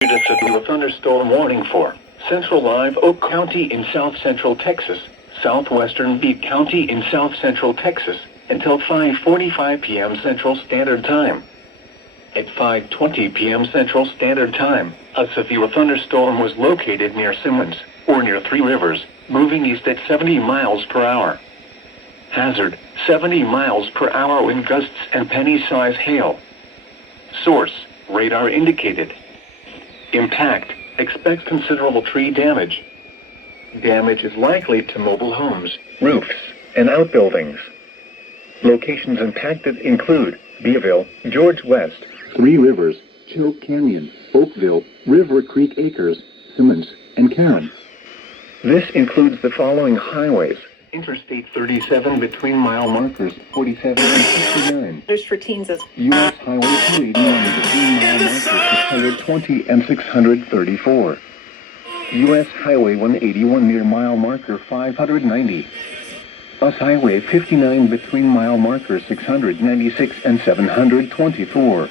A thunderstorm warning for Central Live Oak County in south central Texas, southwestern Butte County in south central Texas, until 5:45 p.m. Central Standard Time. At 5:20 p.m. Central Standard Time, a severe thunderstorm was located near Simmons, or near Three Rivers, moving east at 70 miles per hour. Hazard, 70 miles per hour wind gusts and penny-size hail. Source, radar indicated. Impact, expect considerable tree damage. Damage is likely to mobile homes, roofs, and outbuildings. Locations impacted include Beeville, George West, Three Rivers, Choke Canyon, Oakville, River Creek Acres, Simmons, and Karen. This includes the following highways: Interstate 37 between mile markers 47 and 69. There's for teens as U.S. Highway 281 between mile markers 620 and 634. U.S. Highway 181 near mile marker 590. US Highway 59 between mile markers 696 and 724.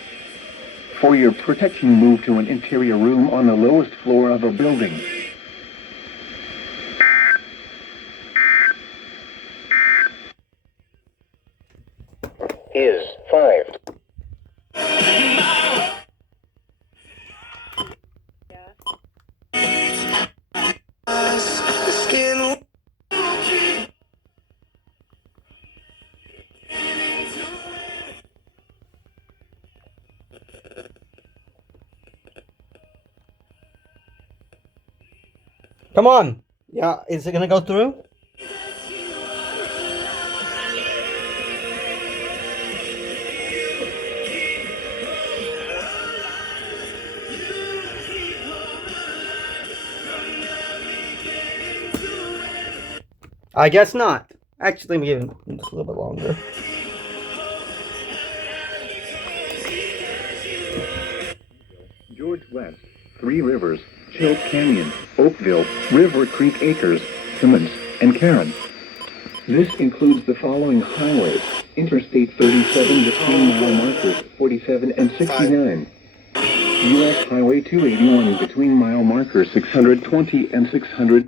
For your protection, move to an interior room on the lowest floor of a building. Is 5. Come on. Yeah, is it gonna go through? I guess not. Actually, I'm giving it just a little bit longer. George West, Three Rivers, Choke Canyon, Oakville, River Creek Acres, Simmons, and Karen. This includes the following highways: Interstate 37 between mile markers 47 and 69. U.S. Highway 281 between mile markers 620 and 600.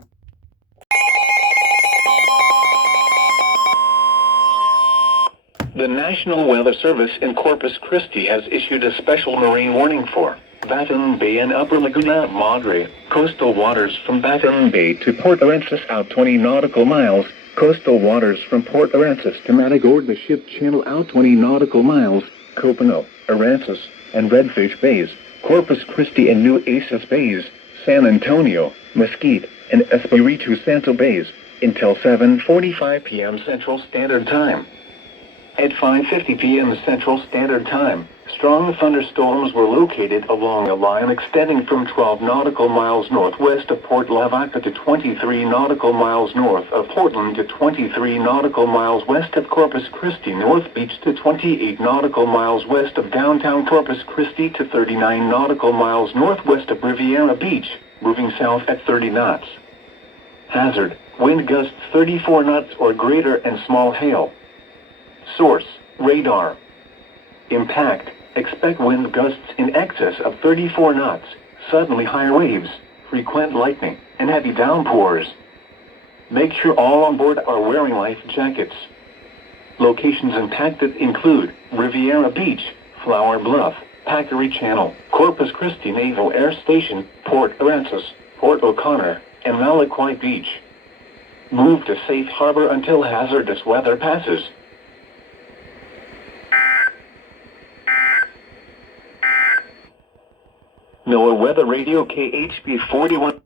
The National Weather Service in Corpus Christi has issued a special marine warning for Baton Bay and Upper Laguna Madre, coastal waters from Baton Bay to Port Aransas out 20 nautical miles, coastal waters from Port Aransas to Matagorda Ship Channel out 20 nautical miles, Copano, Aransas, and Redfish Bays, Corpus Christi and New Aces Bays, San Antonio, Mesquite, and Espiritu Santo Bays, until 7:45 p.m. Central Standard Time. At 5:50 p.m. Central Standard Time, strong thunderstorms were located along a line extending from 12 nautical miles northwest of Port Lavaca to 23 nautical miles north of Portland to 23 nautical miles west of Corpus Christi North Beach to 28 nautical miles west of downtown Corpus Christi to 39 nautical miles northwest of Riviera Beach, moving south at 30 knots. Hazard, wind gusts 34 knots or greater and small hail. Source, radar. Impact, expect wind gusts in excess of 34 knots, suddenly high waves, frequent lightning, and heavy downpours. Make sure all on board are wearing life jackets. Locations impacted include Riviera Beach, Flower Bluff, Packery Channel, Corpus Christi Naval Air Station, Port Aransas, Port O'Connor, and Malaquai Beach. Move to safe harbor until hazardous weather passes. NOAA Weather Radio KHB 41.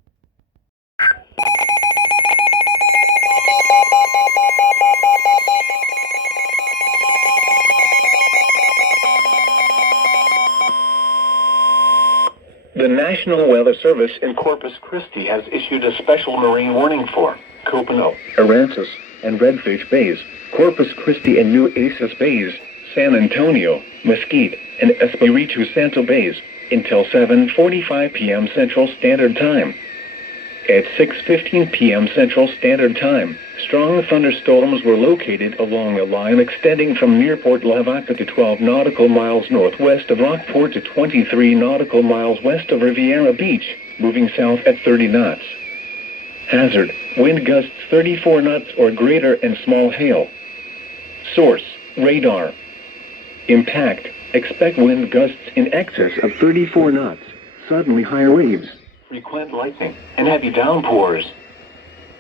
The National Weather Service in Corpus Christi has issued a special marine warning for Copano, Aransas, and Redfish Bays, Corpus Christi and New Aces Bays, San Antonio, Mesquite, and Espiritu Santo Bays, until 7:45 p.m. Central Standard Time. At 6:15 p.m. Central Standard Time, strong thunderstorms were located along a line extending from near Port Lavaca to 12 nautical miles northwest of Rockport to 23 nautical miles west of Riviera Beach, moving south at 30 knots. Hazard: wind gusts 34 knots or greater and small hail. Source: radar. Impact: expect wind gusts in excess of 34 knots, suddenly high waves, frequent lightning, and heavy downpours.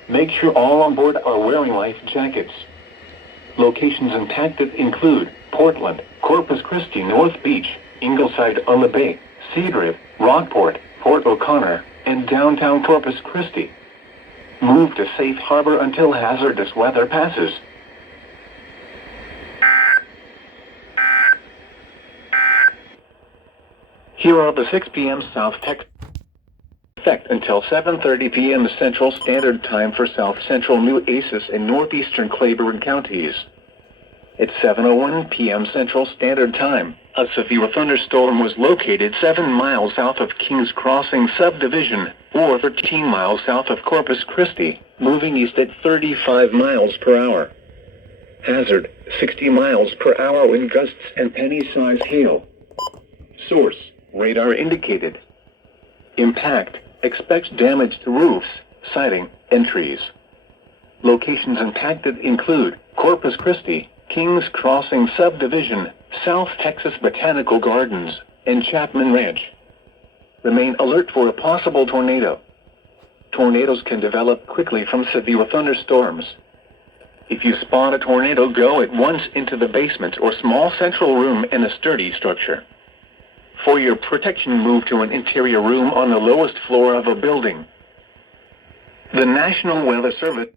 Make sure all on board are wearing life jackets. Locations impacted include Portland, Corpus Christi, North Beach, Ingleside on the Bay, Seadrift, Rockport, Port O'Connor, and downtown Corpus Christi. Move to safe harbor until hazardous weather passes. Here are the 6 p.m. South Texas effect until 7:30 p.m. Central Standard Time for South Central New EAS and northeastern Claiborne counties. At 7:01 p.m. Central Standard Time, a severe thunderstorm was located 7 miles south of Kings Crossing subdivision, or 13 miles south of Corpus Christi, moving east at 35 miles per hour. Hazard: 60 miles per hour wind gusts and penny-sized hail. Source: radar indicated. Impact: expect damage to roofs, siding, and trees. Locations impacted include Corpus Christi, Kings Crossing Subdivision, South Texas Botanical Gardens, and Chapman Ranch. Remain alert for a possible tornado. Tornadoes can develop quickly from severe thunderstorms. If you spot a tornado, go at once into the basement or small central room in a sturdy structure. For your protection, move to an interior room on the lowest floor of a building. The National Weather Service